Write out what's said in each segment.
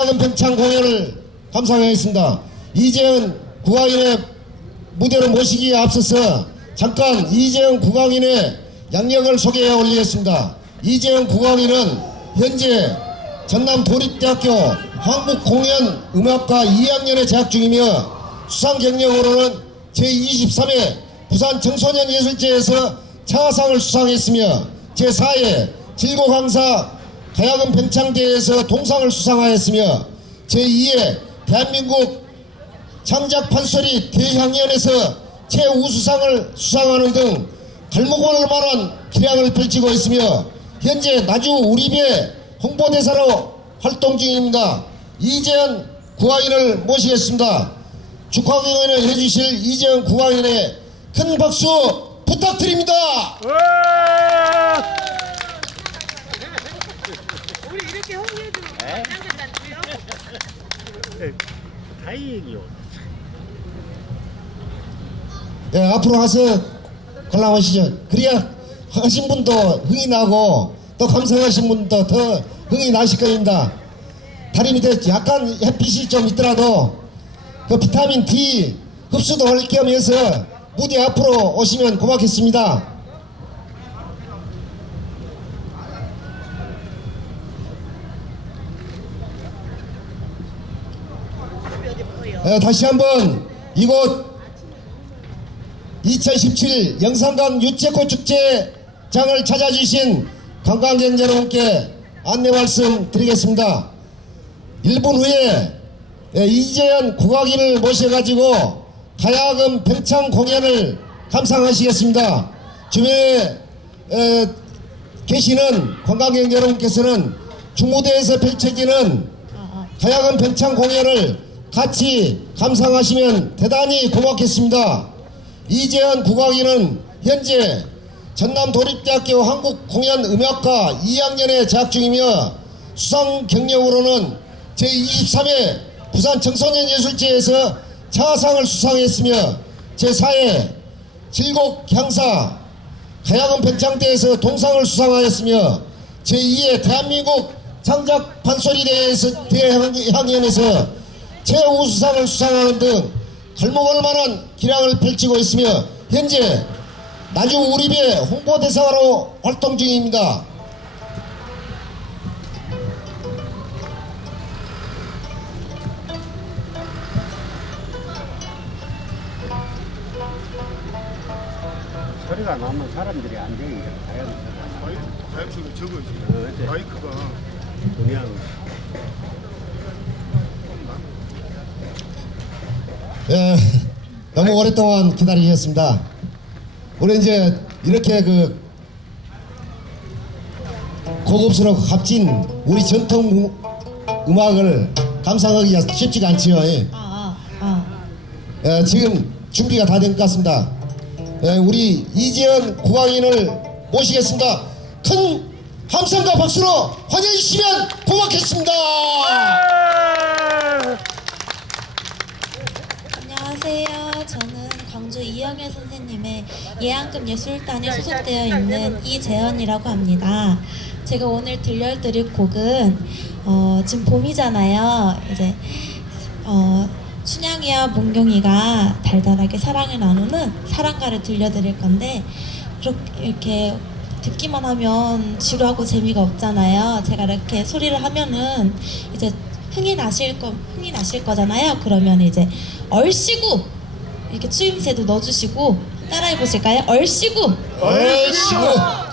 작은 평창 공연을 감상하겠습니다. 이재현 국악인의 무대로 모시기에 앞서서 잠깐 이재현 국악인의 양력을 소개해 올리겠습니다. 이재현 국악인은 현재 전남 도립대학교 한국공연음악과 2학년에 재학 중이며 수상 경력으로는 제23회 부산 청소년 예술제에서 차상을 수상했으며 제4회 질곡강사 가야금 평창대회에서 동상을 수상하였으며 제2회 대한민국 창작 판소리 대향연에서 최우수상을 수상하는 등 갈목원을 말한 기량을 펼치고 있으며 현재 나주 우리배 홍보대사로 활동 중입니다. 이재현 구화인을 모시겠습니다. 축하 공연을 해주실 이재현 구화인의 큰 박수 부탁드립니다. 우리 이렇게 홍보해주면 장난같지요 다행이요. 예, 앞으로 가서 관람하시죠. 그래야 하신 분도 흥이 나고 또 감상하신 분도 더 흥이 나실 겁니다. 다리 밑에 약간 햇빛이 좀 있더라도 그 비타민 D 흡수도 할 겸해서 무대 앞으로 오시면 고맙겠습니다. 예, 다시 한번 이곳 2017 영산강 유채꽃 축제장을 찾아주신 관광객 여러분께 안내 말씀 드리겠습니다. 1분 후에 예, 이재현 국악인을 모셔가지고 가야금 평창 공연을 감상하시겠습니다. 주변에 에, 계시는 관광객 여러분께서는 중무대에서 펼쳐지는 가야금 평창 공연을 같이 감상하시면 대단히 고맙겠습니다. 이재현 국악인은 현재 전남 도립대학교 한국공연음악과 2학년에 재학 중이며 수상 경력으로는 제23회 부산 청소년 예술제에서 차상을 수상했으며 제4회 질곡 향사 가야금 평창대에서 동상을 수상하였으며 제2회 대한민국 창작 판소리 대회에서 대항연에서 최우수상을 수상하는 등 갈목할 만한 기량을 펼치고 있으며 현재 나주 우리배 홍보대사로 활동 중입니다. 소리가 나면 사람들이 안 자연스러워. 마이크 자연스럽게 적어지. 어, 이제. 마이크가 그냥 예, 너무 오랫동안 기다리셨습니다. 우리 이제 이렇게 그 고급스럽고 값진 우리 전통 무- 음악을 감상하기가 쉽지가 않지요. 예. 아, 아, 예, 지금 준비가 다 된 것 같습니다. 예, 우리 이재현 국왕인을 모시겠습니다. 큰 함성과 박수로 환영해 주시면 고맙겠습니다. 안녕하세요. 저는 광주 이영애 선생님의 예안급 예술단에 소속되어 있는 이재현이라고 합니다. 제가 오늘 들려드릴 곡은 어, 지금 봄이잖아요. 이제 어, 춘향이와 몽경이가 달달하게 사랑을 나누는 사랑가를 들려드릴 건데 이렇게 듣기만 하면 지루하고 재미가 없잖아요. 제가 이렇게 소리를 하면은 이제 흥이 나실 거 흥이 나실 거잖아요. 그러면 이제 얼씨구 이렇게 추임새도 넣어주시고 따라해 보실까요? 얼씨구 얼씨구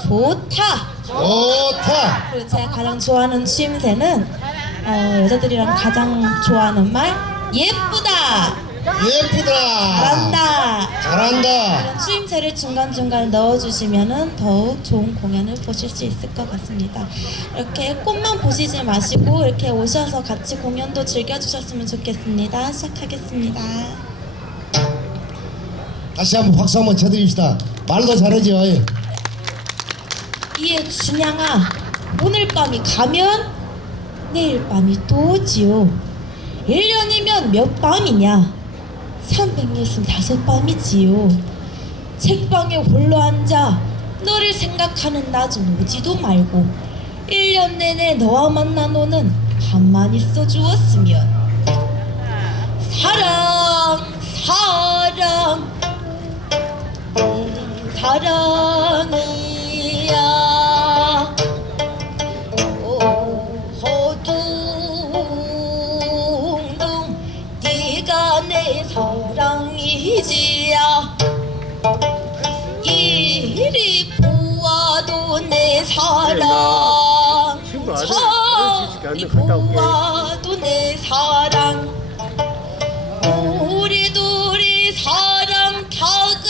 좋다. 좋다. 그리고 제가 가장 좋아하는 추임새는 어, 여자들이랑 가장 좋아하는 말 예쁘다. 예쁘다. 잘한다. 잘한다. 추임새를 중간중간 넣어주시면 더욱 좋은 공연을 보실 수 있을 것 같습니다. 이렇게 꽃만 보시지 마시고 이렇게 오셔서 같이 공연도 즐겨주셨으면 좋겠습니다. 시작하겠습니다. 다시 한번 박수 한번 쳐드립시다. 말도 잘하죠. 예. 이에 준양아, 오늘 밤이 가면 내일 밤이 또 오지요. 1년이면 몇 밤이냐? 365밤이지요. 책방에 홀로 앉아 너를 생각하는 낮은 오지도 말고 1년 내내 너와 만나 노는 가만히 있어 주었으면 사랑 사랑 내 사랑이 아저씨 갔다 올게. 보아도 내 사랑 우리 둘이 사랑타가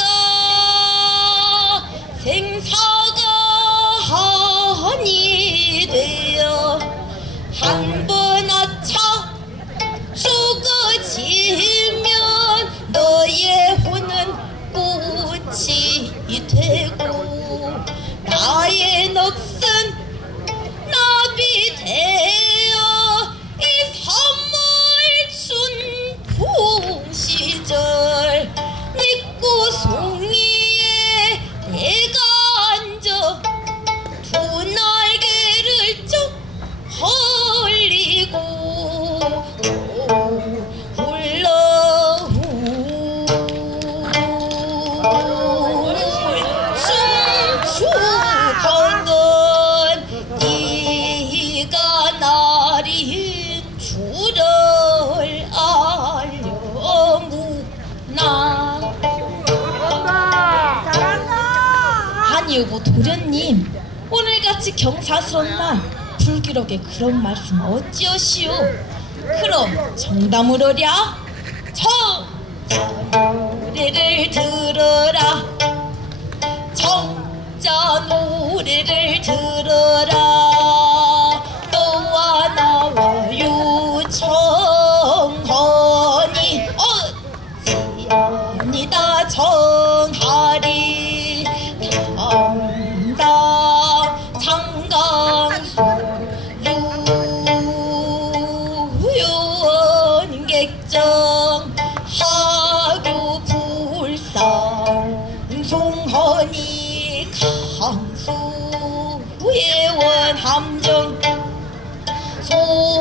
생사가 한이 되어 한 번 아차 죽어지면 너의 혼은 꽃이 되고 나의 넋은 아니 여보 도련님 오늘같이 경사스런 날 불기록에 그런 말씀 어찌하시오? 그럼 정담을 하랴? 정 노래를 들어라. 정자 노래를 들어라 이 강수 예원 함정 송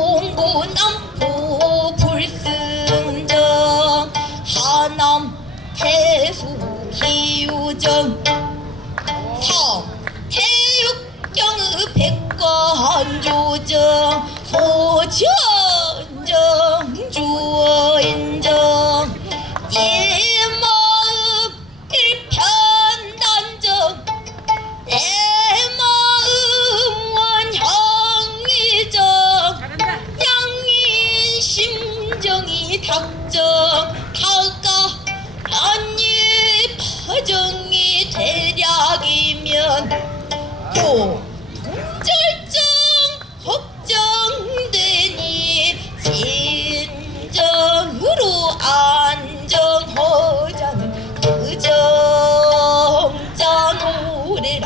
요절정 걱정되니 진정으로 안정하자는 그 정자 노래라.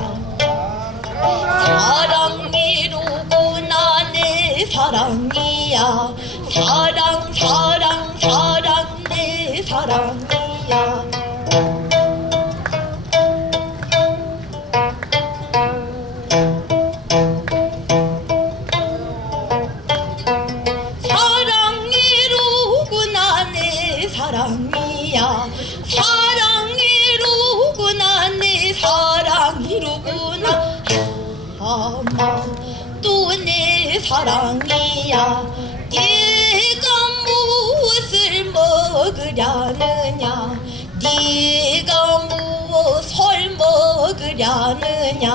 사랑이로구나 내 사랑이야. 사랑 사랑 사랑 내 사랑 아마 또내 사랑이야. 네가 무엇을 먹으려느냐? 네가 무엇을 먹으려느냐?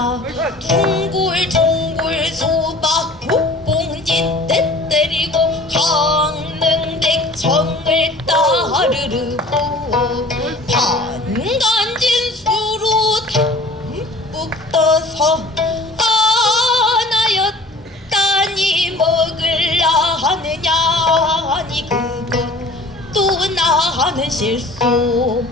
둥글둥글 수박 국봉지 때 때리고 나하는 실수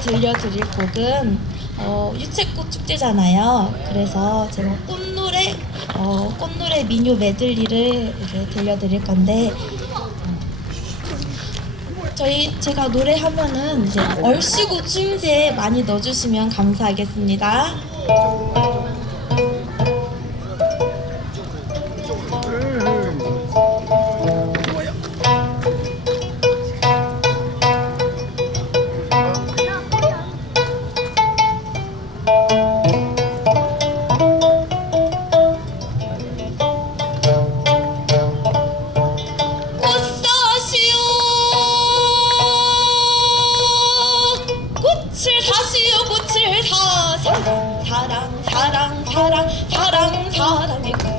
들려드릴 곡은 어, 유채꽃 축제잖아요. 그래서 제가 꽃노래 어, 꽃노래 민요 메들리를 이렇게 들려드릴 건데 어, 저희 제가 노래하면은 이제 얼씨구 추임새 많이 넣어주시면 감사하겠습니다. 사랑 사랑 사랑 사랑일 거야